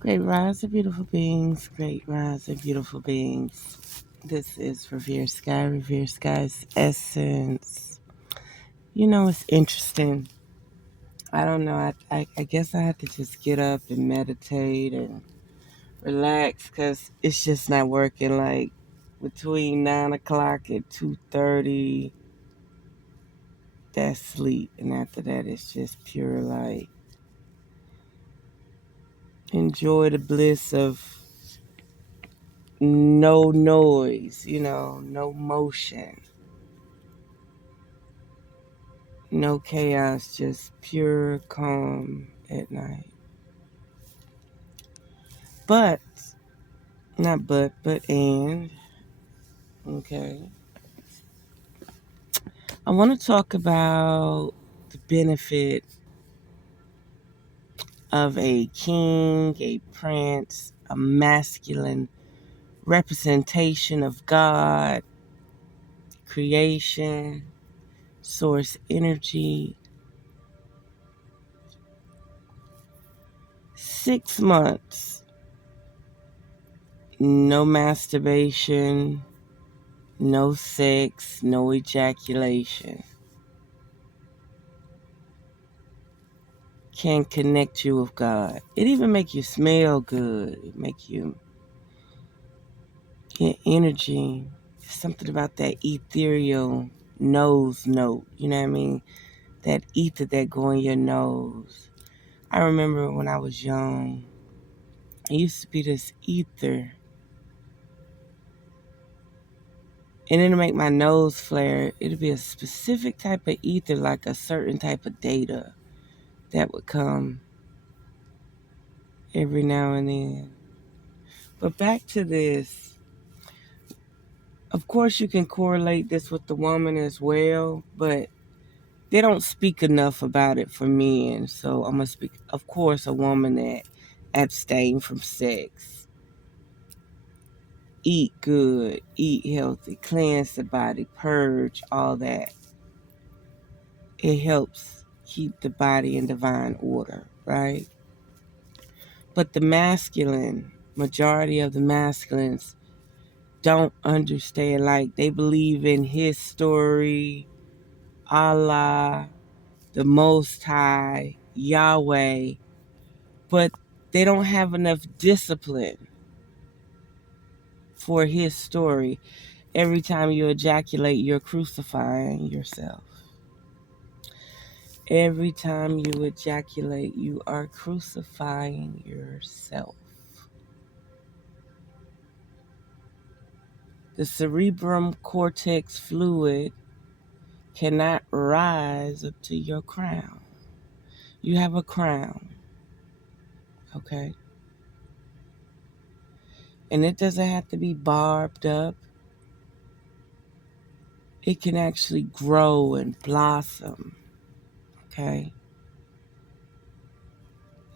Great rise of beautiful beings, great rise of beautiful beings. This is Revere Sky's essence. You know, it's interesting. I don't know. I guess I have to just get up and meditate and relax because it's just not working. Like between 9 o'clock and 2:30, that's sleep, and after that, it's just pure like enjoy the bliss of no noise, no motion, no chaos, just pure calm at night. But, not but, okay. I want to talk about the benefit of a king, a prince, a masculine representation of God, creation, source energy. 6 months, no masturbation, no sex, no ejaculation. Can connect you with God. It even make you smell good. It make you get energy. Something about that ethereal nose note. You know what I mean? That ether that go in your nose. I remember when I was young, it used to be this ether. And it'll make my nose flare. It'll be a specific type of ether, like a certain type of data that would come every now and then. But back to this. Of course, you can correlate this with the woman as well, but they don't speak enough about it for men. So I'm going to speak, of course, a woman that abstain from sex, eat good, eat healthy, cleanse the body, purge, all that. It helps keep the body in divine order, right? But the masculine, majority of the masculines don't understand. Like, they believe in his story, Allah, the Most High, Yahweh, but they don't have enough discipline for his story. Every time you ejaculate, you're crucifying yourself. Every time you ejaculate, you are crucifying yourself. The cerebrum cortex fluid cannot rise up to your crown. You have a crown, okay? And it doesn't have to be barbed up. It can actually grow and blossom, okay?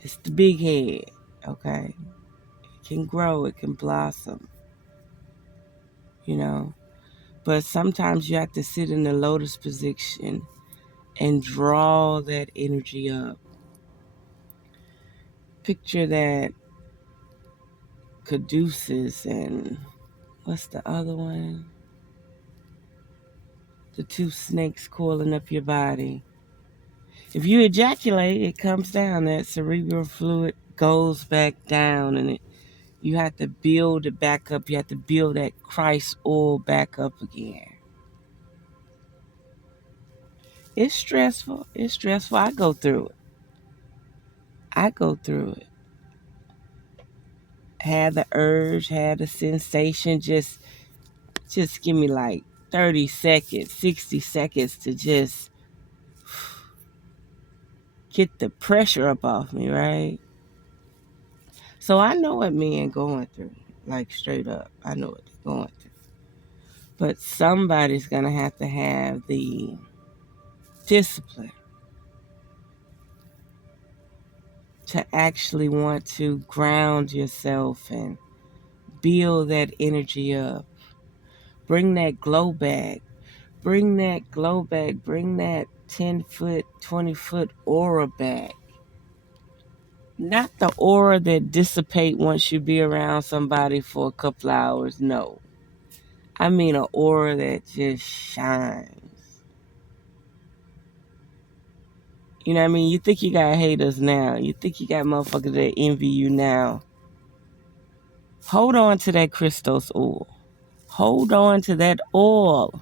It's the big head, okay? It can grow, it can blossom, you know? But sometimes you have to sit in the lotus position and draw that energy up. Picture that caduceus and what's the other one? The two snakes coiling up your body. If you ejaculate, it comes down. That cerebral fluid goes back down, and you have to build it back up. You have to build that Christ oil back up again. It's stressful. It's stressful. I go through it. I go through it. Had the urge, had the sensation. Just give me like 30 seconds, 60 seconds to just get the pressure up off me, right? So I know what men going through, like straight up. I know what they're going through. But somebody's going to have the discipline to actually want to ground yourself and build that energy up. Bring that glow back. Bring that glow back. Bring that 10-foot, 20-foot aura back. Not the aura that dissipate once you be around somebody for a couple hours. No. I mean an aura that just shines. You know what I mean? You think you got haters now. You think you got motherfuckers that envy you now. Hold on to that Christos oil. Hold on to that oil.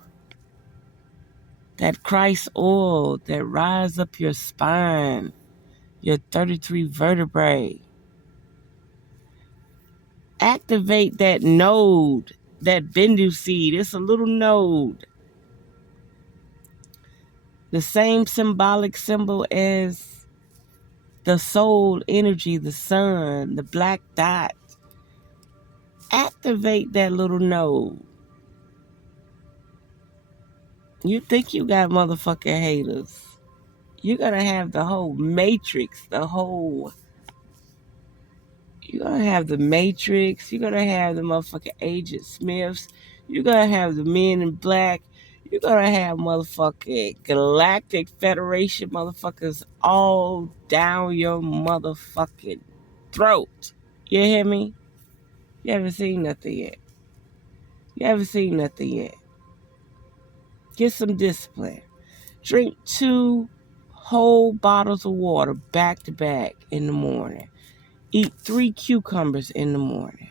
That Christ oil that rise up your spine. Your 33 vertebrae. Activate that node, that Bendu seed. It's a little node. The same symbolic symbol as the soul energy, the sun, the black dot. Activate that little node. You think you got motherfucking haters. You're gonna have the whole matrix, you're gonna have the Matrix. You're gonna have the motherfucking Agent Smiths. You're gonna have the Men in Black. You're gonna have motherfucking Galactic Federation motherfuckers all down your motherfucking throat. You hear me? You haven't seen nothing yet. You haven't seen nothing yet. Get some discipline. Drink 2 whole bottles of water back to back in the morning. Eat 3 cucumbers in the morning.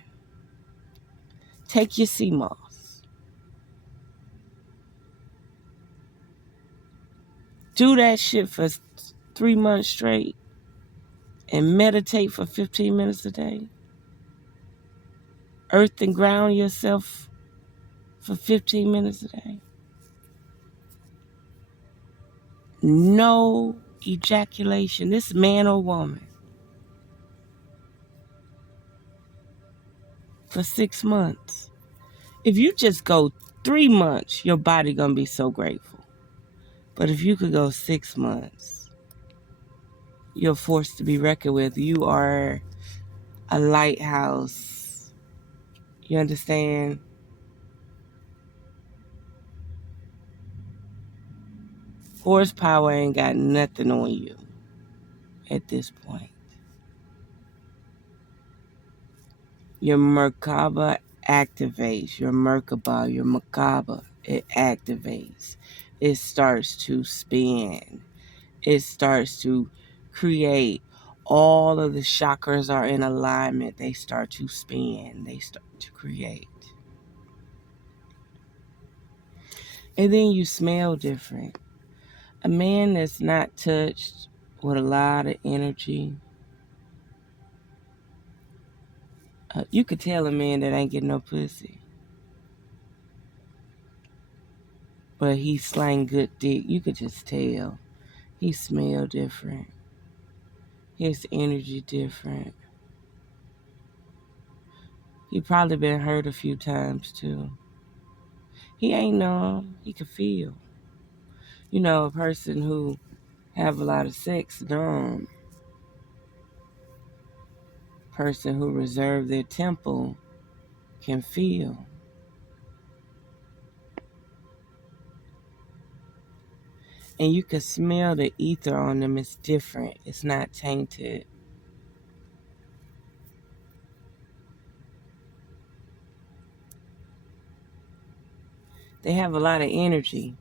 Take your sea moss. Do that shit for 3 months straight and meditate for 15 minutes a day. Earth and ground yourself for 15 minutes a day. No ejaculation. This man or woman. For 6 months. If you just go 3 months, your body gonna be so grateful. But if you could go 6 months, you're forced to be reckoned with. You are a lighthouse. You understand? Horsepower ain't got nothing on you at this point. Your Merkaba activates. Your Merkaba, your Merkaba, it activates. It starts to spin. It starts to create. All of the chakras are in alignment. They start to spin. They start to create. And then you smell different. A man that's not touched with a lot of energy, you could tell a man that ain't getting no pussy. But he slang good dick. You could just tell. He smell different. His energy different. He probably been hurt a few times too. He ain't numb. He can feel. You know, a person who have a lot of sex numb. Person who reserve their temple can feel. And you can smell the ether on them. It's different. It's not tainted. They have a lot of energy.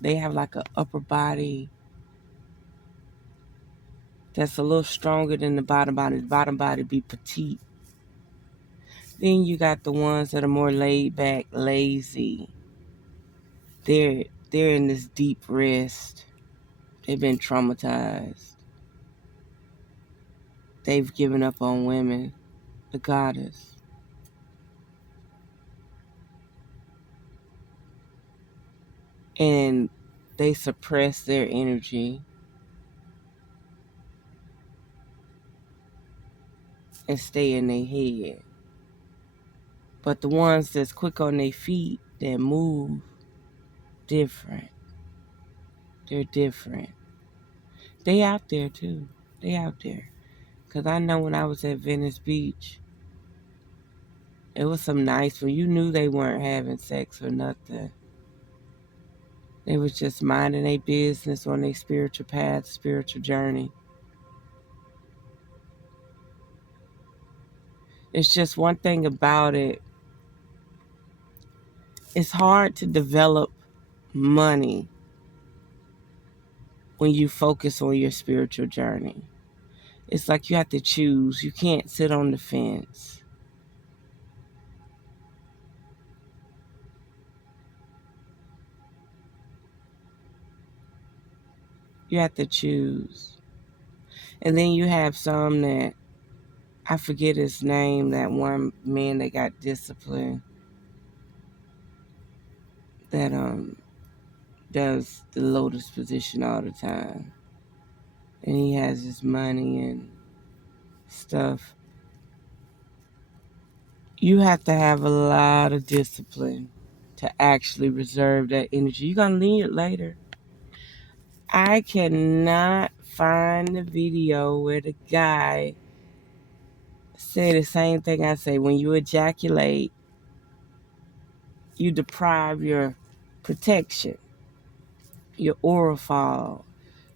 They have like a upper body that's a little stronger than the bottom body. The bottom body be petite. Then you got the ones that are more laid back, lazy. They're in this deep rest. They've been traumatized. They've given up on women, the goddess. And they suppress their energy and stay in their head. But the ones that's quick on their feet, that move, different. They're different. They out there too. They out there. Because I know when I was at Venice Beach, it was some nice when you knew they weren't having sex or nothing. They was just minding their business on their spiritual path, spiritual journey. It's just one thing about it. It's hard to develop money when you focus on your spiritual journey. It's like you have to choose. You can't sit on the fence. You have to choose. And then you have some that, I forget his name, that one man that got disciplined, that does the lotus position all the time. And he has his money and stuff. You have to have a lot of discipline to actually reserve that energy. You're going to need it later. I cannot find the video where the guy said the same thing I say. When you ejaculate, you deprive your protection, your aura fall.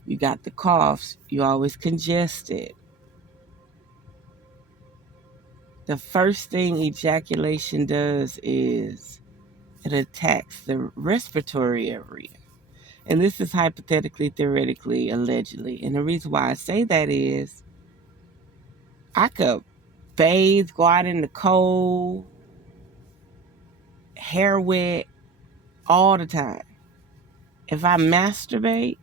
You got the coughs. You always congested. The first thing ejaculation does is it attacks the respiratory area. And this is hypothetically, theoretically, allegedly. And the reason why I say that is I could bathe, go out in the cold, hair wet, all the time. If I masturbate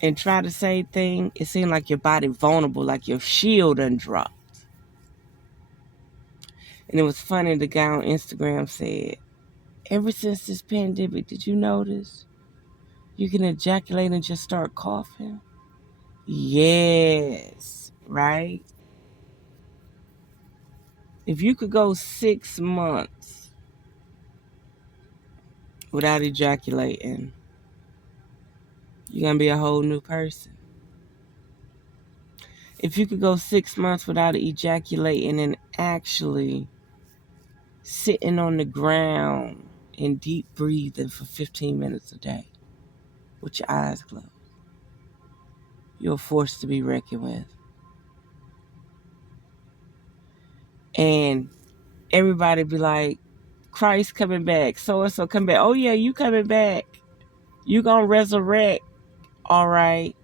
and try the same thing, it seems like your body vulnerable, like your shield undropped. And it was funny, the guy on Instagram said, ever since this pandemic, did you notice you can ejaculate and just start coughing? Yes, right? If you could go 6 months without ejaculating, you're going to be a whole new person. If you could go 6 months without ejaculating and actually sitting on the ground and deep breathing for 15 minutes a day with your eyes closed, you're a force to be reckoned with. And everybody be like, Christ coming back, so-and-so coming back. Oh yeah, you coming back. You gonna resurrect. All right.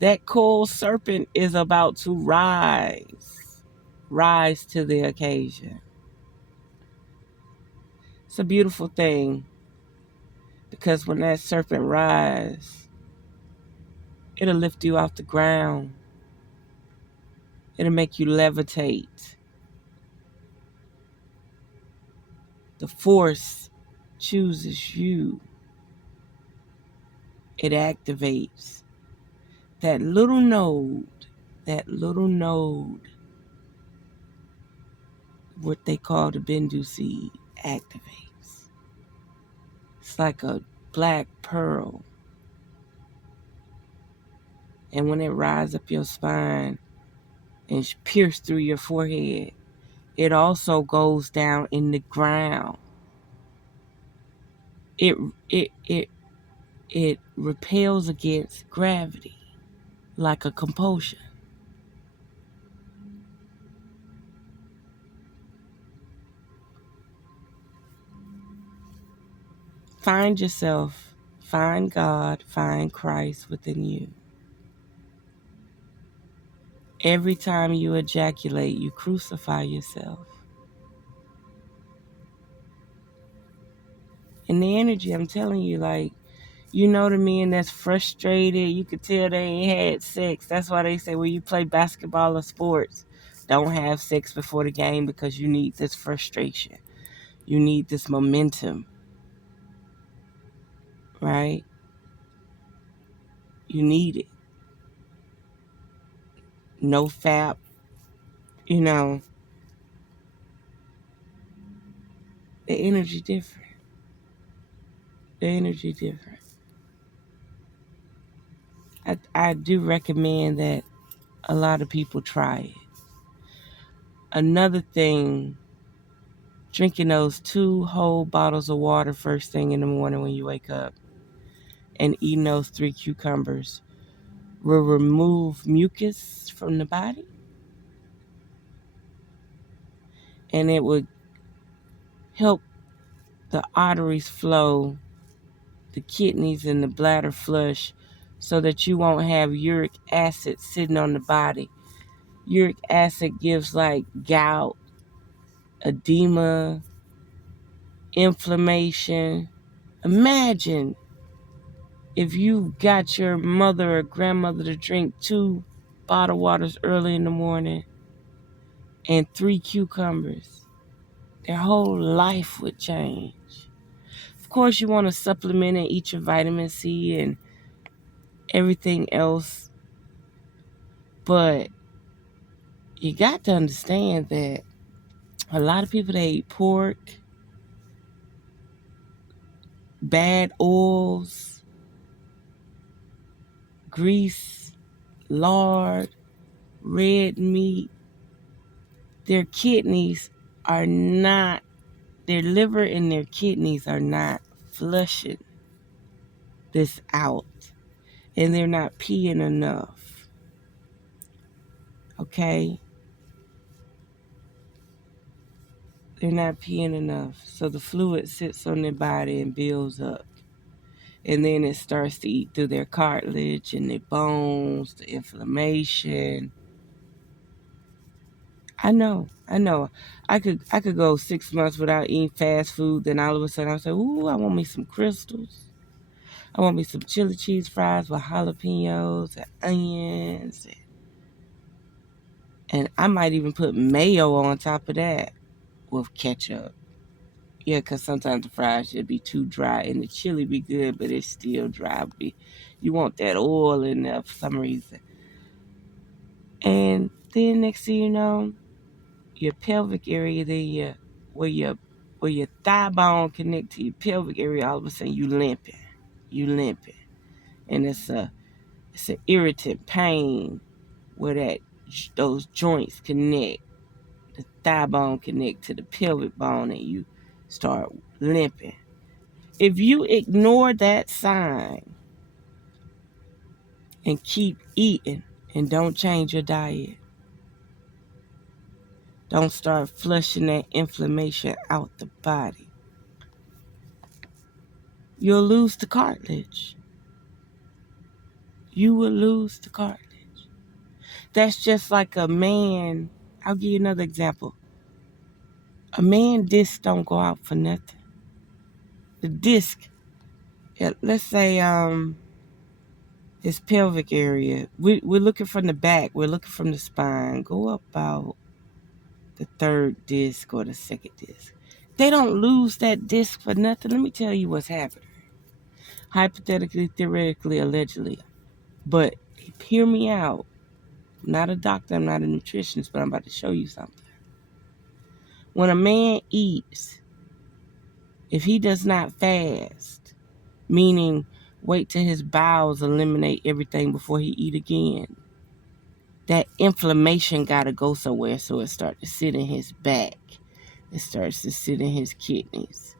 That cold serpent is about to rise. Rise to the occasion. It's a beautiful thing. Because when that serpent rises, it'll lift you off the ground. It'll make you levitate. The force chooses you. It activates that little node, what they call the Bindu seed, activates. It's like a black pearl. And when it rises up your spine and pierces through your forehead, it also goes down in the ground. It repels against gravity like a compulsion. Find yourself, find God, find Christ within you. Every time you ejaculate, you crucify yourself. And the energy, I'm telling you, like, you know the men that's frustrated, you could tell they ain't had sex. That's why they say when you play basketball or sports, don't have sex before the game because you need this frustration. You need this momentum. Right? You need it. No fap, you know. The energy different. The energy different. I do recommend that a lot of people try it. Another thing, drinking those 2 whole bottles of water first thing in the morning when you wake up and eating those 3 cucumbers will remove mucus from the body. and it would help the arteries flow, the kidneys and the bladder flush, so that you won't have uric acid sitting on the body. Uric acid gives like gout, edema, inflammation. Imagine if you got your mother or grandmother to drink 2 bottled waters early in the morning and 3 cucumbers. Their whole life would change. Of course, you want to supplement and eat your vitamin C and everything else, but you got to understand that a lot of people, they eat pork, bad oils, grease, lard, red meat. Their kidneys are not, their liver and their kidneys are not flushing this out, and they're not peeing enough. Okay? They're not peeing enough. So the fluid sits on their body and builds up. And then it starts to eat through their cartilage and their bones, the inflammation. I know. I could go 6 months without eating fast food, then all of a sudden I say, ooh, I want me some crystals. I want me some chili cheese fries with jalapenos and onions. And I might even put mayo on top of that with ketchup. Yeah, because sometimes the fries should be too dry and the chili be good, but it's still dry. You want that oil in there for some reason. And then next thing you know, your pelvic area, where your thigh bone connect to your pelvic area, all of a sudden you limping. And it's an irritant pain where those joints connect. The thigh bone connect to the pelvic bone and you start limping. If you ignore that sign and keep eating and don't change your diet, don't start flushing that inflammation out the body, you'll lose the cartilage. You will lose the cartilage. That's just like a man. I'll give you another example. A man disc don't go out for nothing. The disc, let's say his pelvic area. We're looking from the back. We're looking from the spine. Go up about the 3rd disc or the 2nd disc. They don't lose that disc for nothing. Let me tell you what's happening. Hypothetically, theoretically, allegedly. But hear me out. I'm not a doctor, I'm not a nutritionist, but I'm about to show you something. When a man eats, if he does not fast, meaning wait till his bowels eliminate everything before he eat again, that inflammation got to go somewhere, so it starts to sit in his back. It starts to sit in his kidneys.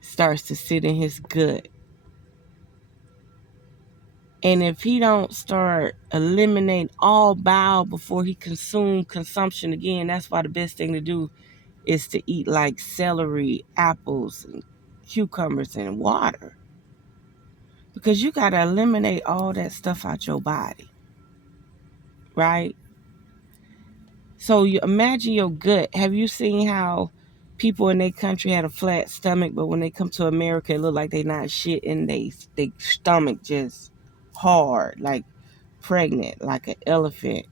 It starts to sit in his gut. And if he don't start eliminating all bowel before he consumption again, that's why the best thing to do is to eat like celery, apples, and cucumbers and water. Because you got to eliminate all that stuff out your body. Right? So you imagine your gut. Have you seen how people in their country had a flat stomach, but when they come to America, it look like they not shitting. They stomach just hard, like pregnant, like an elephant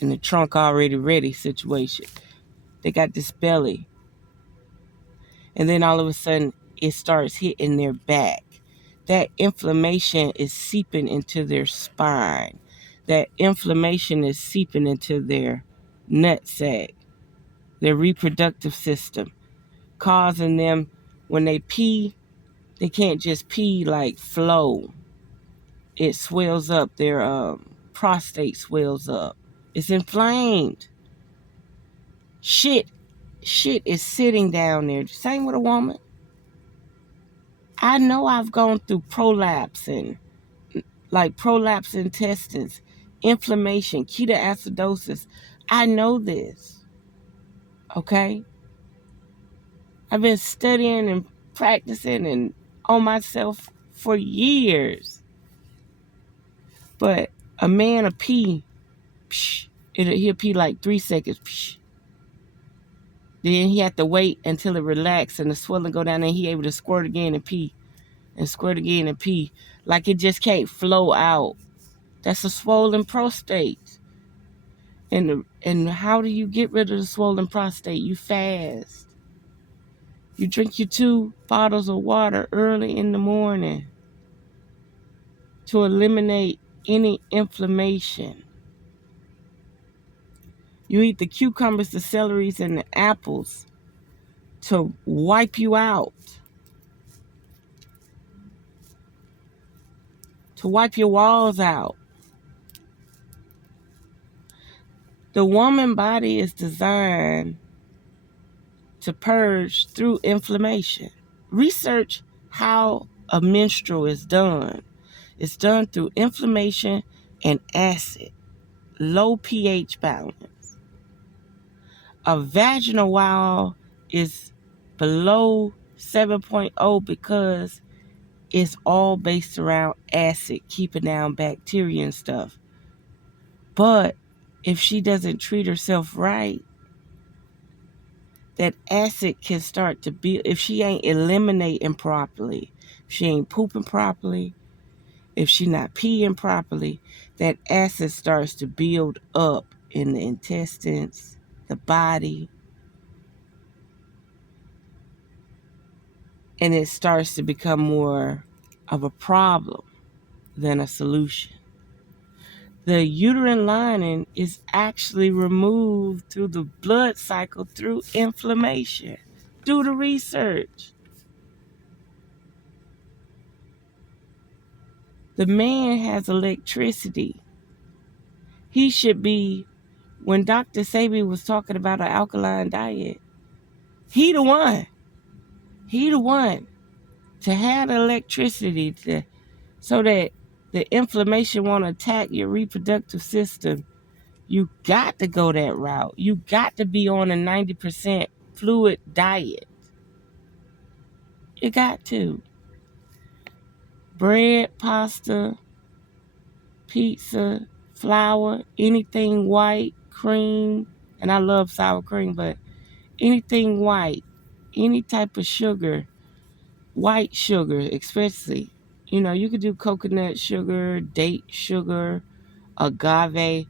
in the trunk already ready situation. They got this belly. And then all of a sudden, it starts hitting their back. That inflammation is seeping into their spine. That inflammation is seeping into their nutsack, their reproductive system, causing them, when they pee, they can't just pee like flow. It swells up. Their prostate swells up. It's inflamed. Shit is sitting down there. Same with a woman. I know I've gone through prolapsing, like prolapse intestines, inflammation, ketoacidosis. I know this, okay? I've been studying and practicing and on myself for years. But a man will pee, he'll pee like 3 seconds. Then he had to wait until it relaxed and the swelling go down and he able to squirt again and pee. And squirt again and pee. Like it just can't flow out. That's a swollen prostate. And how do you get rid of the swollen prostate? You fast. You drink your 2 bottles of water early in the morning to eliminate any inflammation. You eat the cucumbers, the celeries, and the apples to wipe you out. To wipe your walls out. The woman body is designed to purge through inflammation. Research how a menstrual is done. It's done through inflammation and acid, low pH balance. A vaginal wall is below 7.0 because it's all based around acid, keeping down bacteria and stuff. But if she doesn't treat herself right, that acid can start to build. If she ain't eliminating properly, if she ain't pooping properly, if she not peeing properly, that acid starts to build up in the intestines, the body, and it starts to become more of a problem than a solution. The uterine lining is actually removed through the blood cycle through inflammation. Do the research. The man has electricity. He should be, when Dr. Sebi was talking about an alkaline diet, he the one. He the one to have the electricity so that the inflammation won't attack your reproductive system. You got to go that route. You got to be on a 90% fluid diet. You got to. Bread, pasta, pizza, flour, anything white, cream, and I love sour cream, but anything white, any type of sugar, white sugar especially. You know, you could do coconut sugar, date sugar, agave.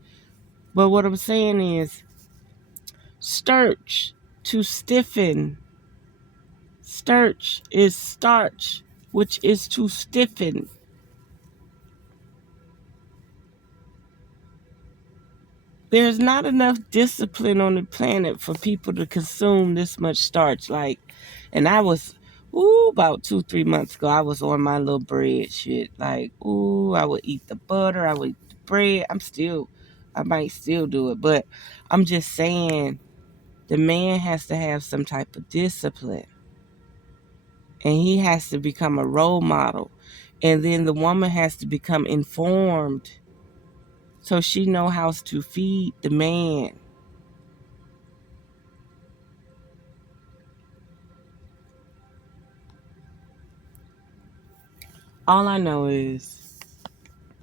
But what I'm saying is starch to stiffen. Starch is starch, which is to stiffen. There's not enough discipline on the planet for people to consume this much starch. And I was, about 2-3 months ago, I was on my little bread shit. I would eat the butter, I would eat the bread. I might still do it, but I'm just saying the man has to have some type of discipline. And he has to become a role model. And then the woman has to become informed so she know how to feed the man. All I know is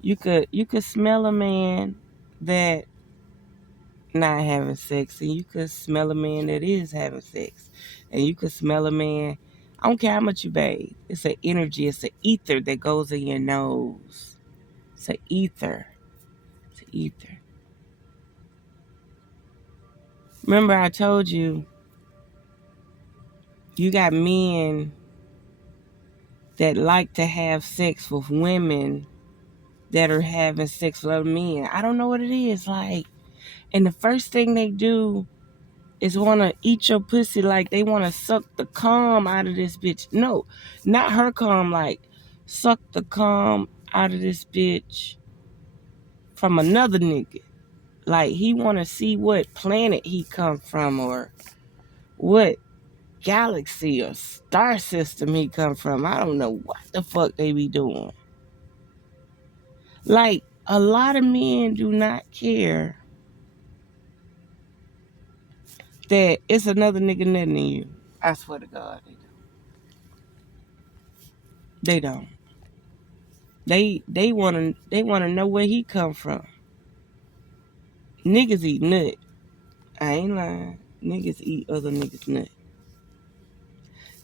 you could smell a man that not having sex, and you could smell a man that is having sex, and you could smell a man. I don't care how much you bathe. It's an energy. It's an ether that goes in your nose. It's an ether. It's an ether. Remember, I told you got men that like to have sex with women that are having sex with other men. I don't know what it is like. And the first thing they do is want to eat your pussy, like they want to suck the cum out of this bitch. No, not her cum, like suck the cum out of this bitch from another nigga. Like he want to see what planet he come from or what galaxy or star system he come from. I don't know what the fuck they be doing. Like, a lot of men do not care that it's another nigga nutting in you. I swear to God, they don't. They wanna know where he come from. Niggas eat nut. I ain't lying. Niggas eat other niggas nut.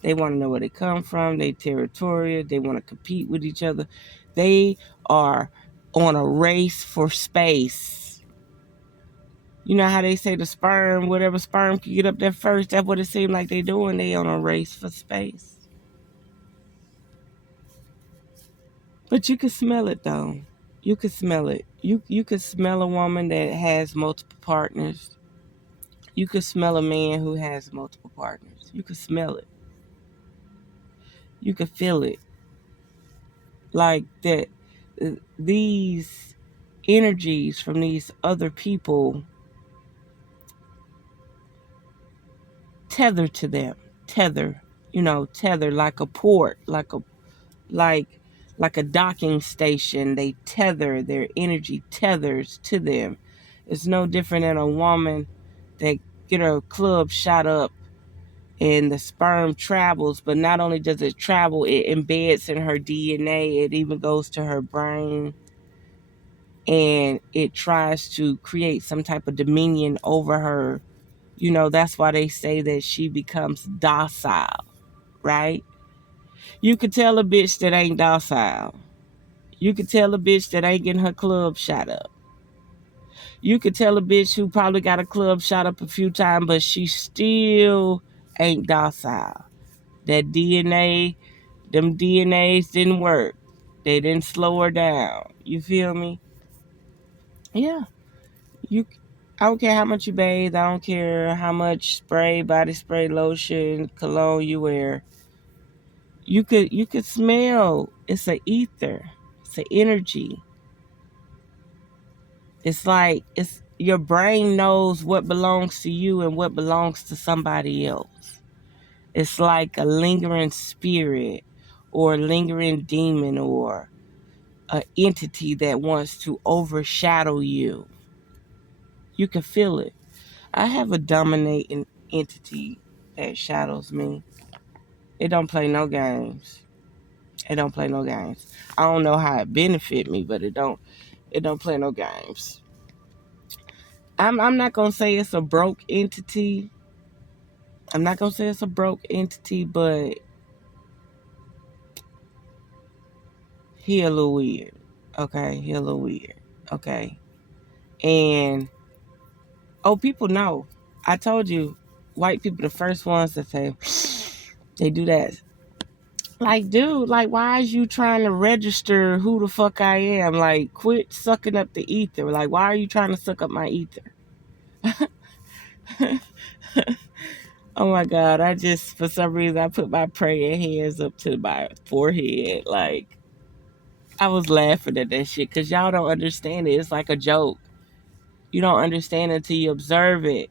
They want to know where they come from. They territorial. They want to compete with each other. They are on a race for space. You know how they say the sperm, whatever sperm can get up there first, that's what it seems like they doing. They on a race for space. But you can smell it though. You can smell it. You can smell a woman that has multiple partners. You can smell a man who has multiple partners. You can smell it. You can feel it. Like that, these energies from these other people tether to them. Tether like a port, like a docking station. They tether, their energy tethers to them. It's no different than a woman that get her club shot up and the sperm travels, but not only does it travel, it embeds in her DNA. It even goes to her brain, and it tries to create some type of dominion over her. That's why they say that she becomes docile, right? You could tell a bitch that ain't docile. You could tell a bitch that ain't getting her club shot up. You could tell a bitch who probably got a club shot up a few times, but she still ain't docile. That DNA, them DNAs didn't work. They didn't slow her down. You feel me? Yeah. You I don't care how much you bathe. I don't care how much spray, body spray, lotion, cologne you wear. You could smell. It's an ether. It's an energy. It's like it's your brain knows what belongs to you and what belongs to somebody else. It's like a lingering spirit or a lingering demon or an entity that wants to overshadow you. You can feel it. I have a dominating entity that shadows me. It don't play no games. It don't play no games. I don't know how it benefit me, but it don't play no games. I'm not gonna say it's a broke entity. I'm not gonna say it's a broke entity, but he a little weird. Okay, he a little weird. Okay. And people know. I told you, white people the first ones that say they do that. Like, dude, like, why is you trying to register who the fuck I am? Like, quit sucking up the ether. Like, why are you trying to suck up my ether? Oh my God, for some reason, I put my praying hands up to my forehead. Like, I was laughing at that shit because y'all don't understand it. It's like a joke. You don't understand it until you observe it.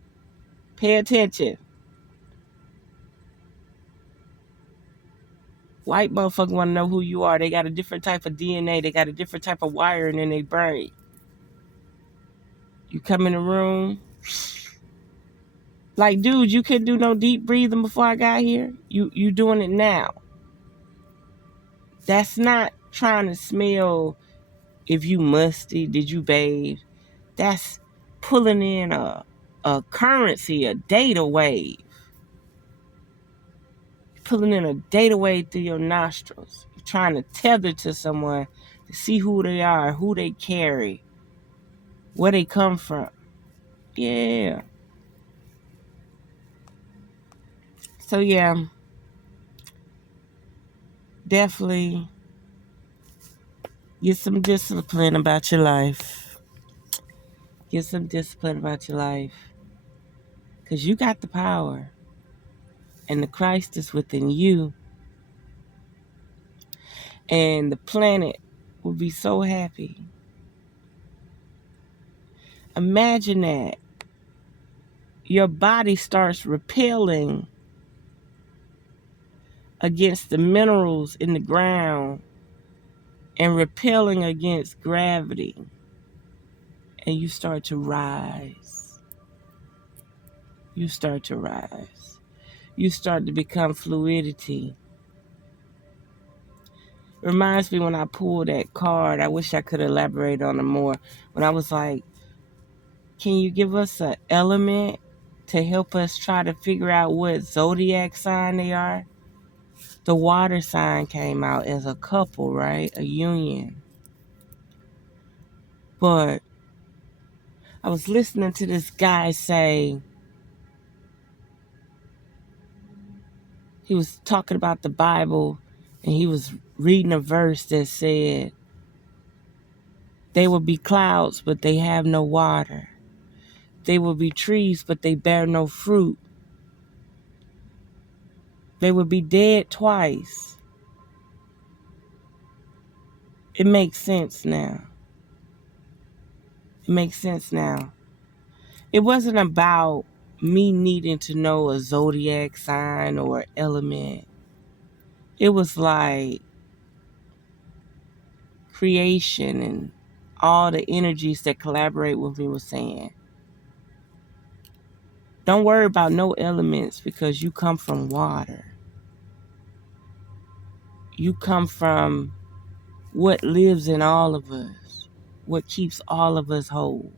Pay attention. White motherfucker want to know who you are. They got a different type of DNA. They got a different type of wiring in their brain. You come in the room. Like, dude, you couldn't do no deep breathing before I got here. You doing it now. That's not trying to smell if you musty, did you bathe. That's pulling in a currency, a data wave. Pulling in a data wave through your nostrils. You're trying to tether to someone to see who they are, who they carry, where they come from. Yeah. So yeah, definitely get some discipline about your life. Get some discipline about your life. Because you got the power. And the Christ is within you. And the planet will be so happy. Imagine that. Your body starts repelling against the minerals in the ground and repelling against gravity. And you start to rise. you start to rise. You start to become fluidity. Reminds me when I pulled that card, I wish I could elaborate on it more. When I was like, can you give us an element to help us try to figure out what zodiac sign they are? The water sign came out as a couple, right? A union. But I was listening to this guy say, he was talking about the Bible, and he was reading a verse that said, they will be clouds, but they have no water. They will be trees, but they bear no fruit. They will be dead twice. It makes sense now. It makes sense now. It wasn't about me needing to know a zodiac sign or element. It was like creation and all the energies that collaborate with me was saying, don't worry about no elements because you come from water. You come from what lives in all of us, what keeps all of us whole.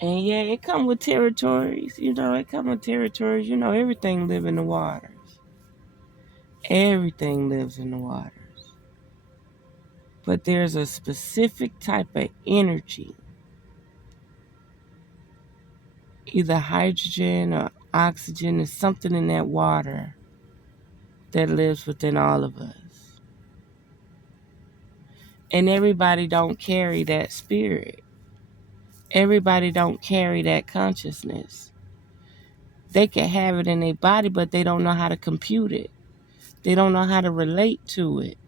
And yeah, it come with territories, it come with territories. Everything live in the waters. Everything lives in the waters. But there's a specific type of energy, either hydrogen or oxygen, is something in that water that lives within all of us. And everybody don't carry that spirit. Everybody don't carry that consciousness. They can have it in their body, but they don't know how to compute it. They don't know how to relate to it.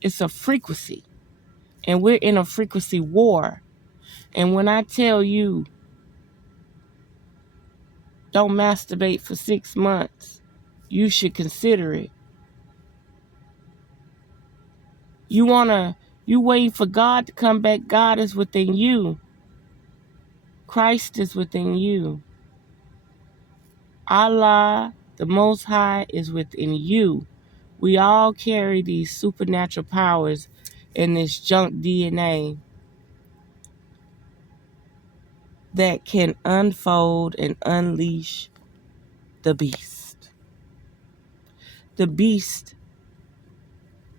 It's a frequency. And we're in a frequency war. And when I tell you, don't masturbate for 6 months, you should consider it. You waiting for God to come back. God is within you. Christ is within you. Allah, the Most High, is within you. We all carry these supernatural powers in this junk DNA that can unfold and unleash the beast. The beast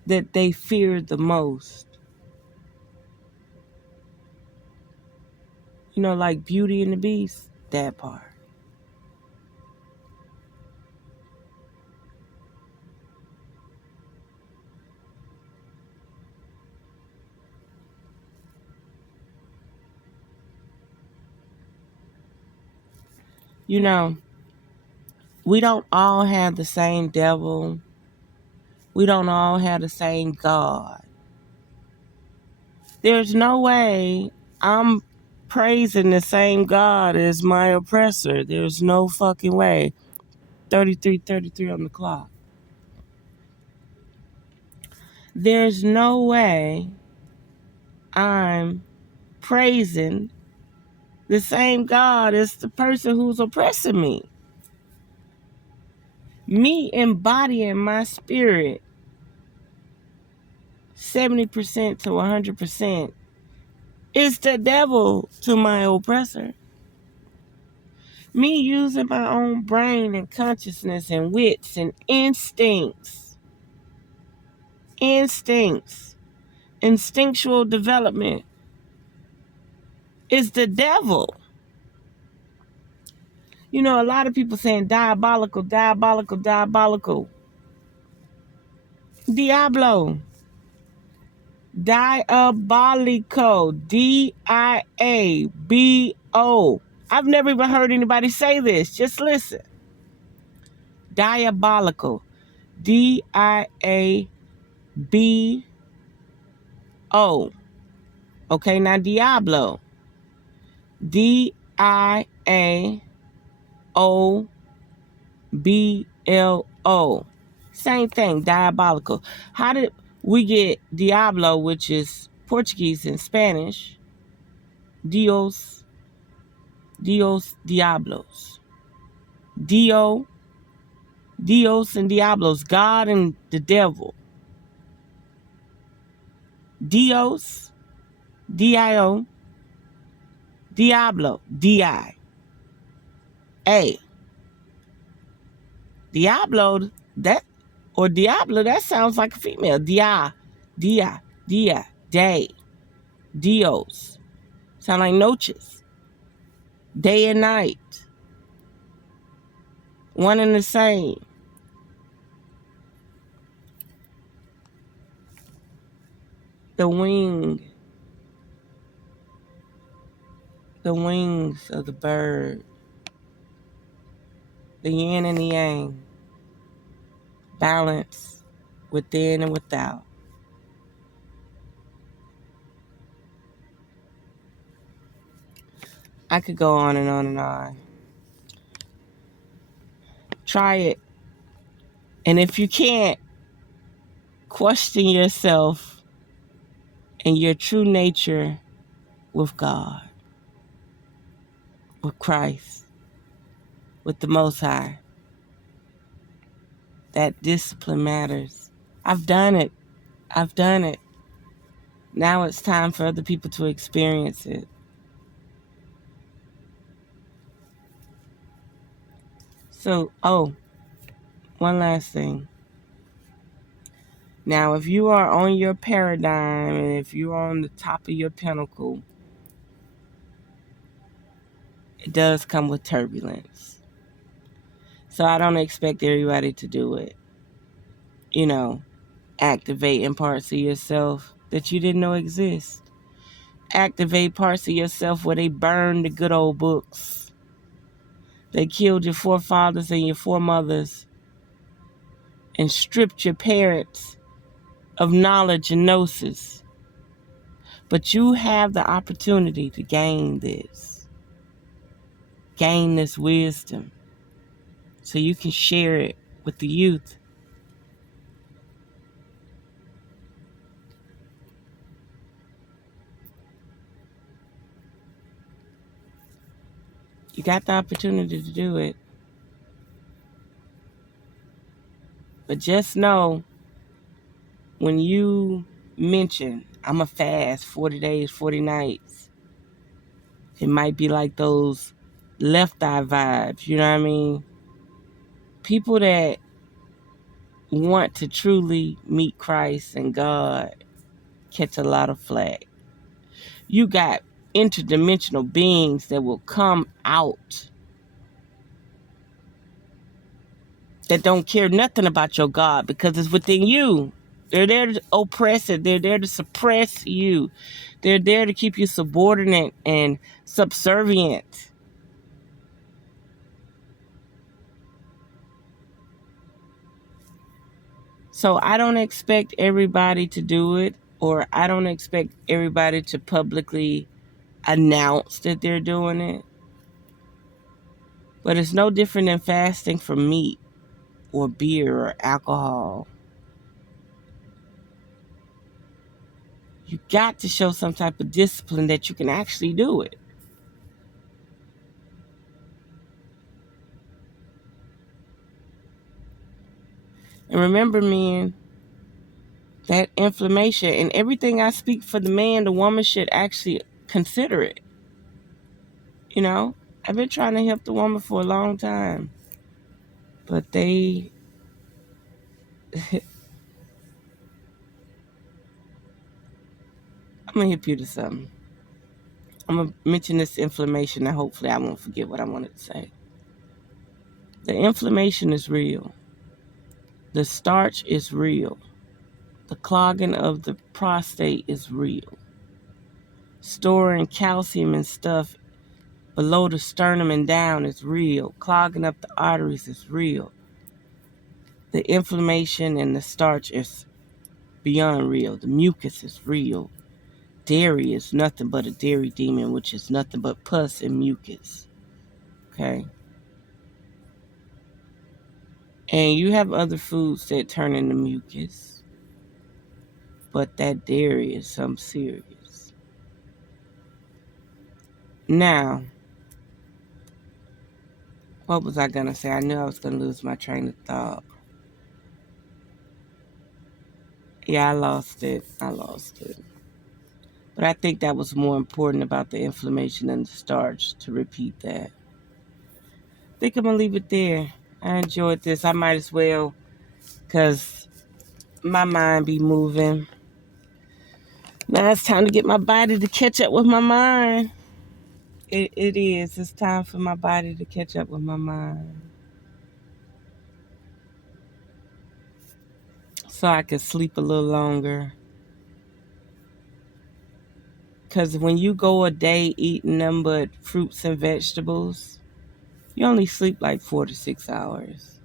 that they fear the most. Like Beauty and the Beast, that part. We don't all have the same devil. We don't all have the same God. There's no way I'm praising the same God as my oppressor. There's no fucking way. 33 on the clock. There's no way I'm praising the same God as the person who's oppressing me. Me embodying my spirit 70% to 100% is the devil to my oppressor. Me using my own brain and consciousness and wits and instinctual development is the devil. A lot of people saying diabolical. Diabolo. Diabolical. Diabo. I've never even heard anybody say this. Just listen. Diabolical. Diabo. Okay, now Diablo. Diaoblo. Same thing, diabolical. How did we get Diablo, which is Portuguese and Spanish? Dios, Dios Diablos. Dios and Diablos. God and the devil. Dios. D-I-O. Diablo. D-I. A. Diablo. That. Or Diablo. That sounds like a female. Dia. Day. Dios. Sound like noches. Day and night. One and the same. The wing. The wings of the bird. The yin and the yang. Balance within and without. I could go on and on and on. Try it. And if you can't, question yourself and your true nature with God, with Christ, with the Most High. That discipline matters. I've done it. Now it's time for other people to experience it. So, one last thing. Now, if you are on your paradigm and if you're on the top of your pinnacle, it does come with turbulence. So I don't expect everybody to do it. Activating parts of yourself that you didn't know exist. Activate parts of yourself where they burned the good old books. They killed your forefathers and your foremothers and stripped your parents of knowledge and gnosis. But you have the opportunity to gain this wisdom so you can share it with the youth. You got the opportunity to do it. But just know, when you mention, I'm a fast 40 days, 40 nights, it might be like those left eye vibes, you know what I mean? People that want to truly meet Christ and God catch a lot of flack. You got interdimensional beings that will come out that don't care nothing about your God because it's within you. They're there to oppress it. They're there to suppress you. They're there to keep you subordinate and subservient. So I don't expect everybody to do it, or I don't expect everybody to publicly announce that they're doing it. But it's no different than fasting from meat or beer or alcohol. You got to show some type of discipline that you can actually do it. And remember, men, that inflammation and everything I speak for the man, the woman should actually consider it. I've been trying to help the woman for a long time, but I'm going to hip you to something. I'm going to mention this inflammation and hopefully I won't forget what I wanted to say. The inflammation is real. The starch is real. The clogging of the prostate is real. Storing calcium and stuff below the sternum and down is real. Clogging up the arteries is real. The inflammation and the starch is beyond real. The mucus is real. Dairy is nothing but a dairy demon, which is nothing but pus and mucus. Okay? And you have other foods that turn into mucus, but that dairy is something serious. Now, What was I going to say? I knew I was going to lose my train of thought. Yeah, I lost it. But I think that was more important about the inflammation and the starch, to repeat that. I think I'm going to leave it there. I enjoyed this. I might as well, because my mind be moving. Now it's time to get my body to catch up with my mind. It is. It's time for my body to catch up with my mind. So I can sleep a little longer. Because when you go a day eating nothing but fruits and vegetables, you only sleep like 4 to 6 hours.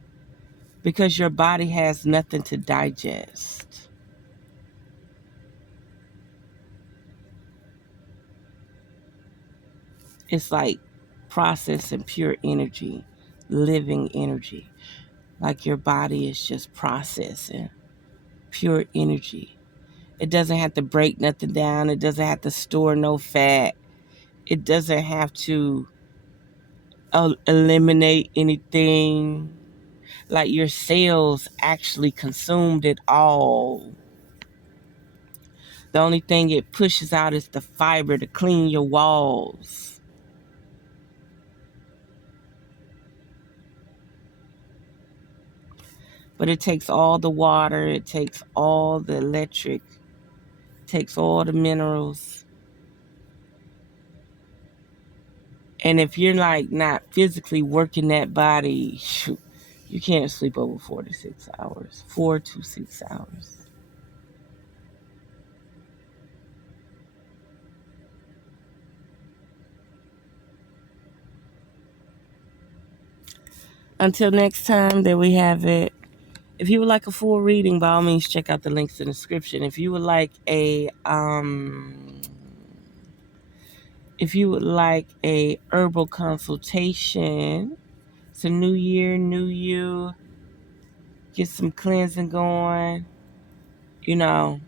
Because your body has nothing to digest. It's like processing pure energy, living energy. Like your body is just processing pure energy. It doesn't have to break nothing down. It doesn't have to store no fat. It doesn't have to eliminate anything. Like your cells actually consumed it all. The only thing it pushes out is the fiber to clean your walls. But it takes all the water, it takes all the electric, it takes all the minerals. And if you're like not physically working that body, shoot, you can't sleep over 4 to 6 hours. 4 to 6 hours. Until next time, there we have it. If you would like a full reading, by all means, check out the links in the description. If you would like a herbal consultation, it's a new year, new you. Get some cleansing going. You know,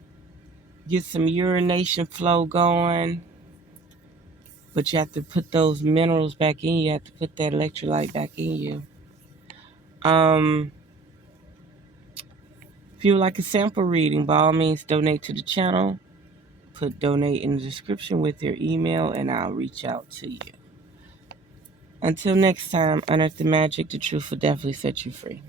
get some urination flow going. But you have to put those minerals back in you. You have to put that electrolyte back in you. If you would like a sample reading, by all means, donate to the channel. Put donate in the description with your email, and I'll reach out to you. Until next time, unearth the magic. The truth will definitely set you free.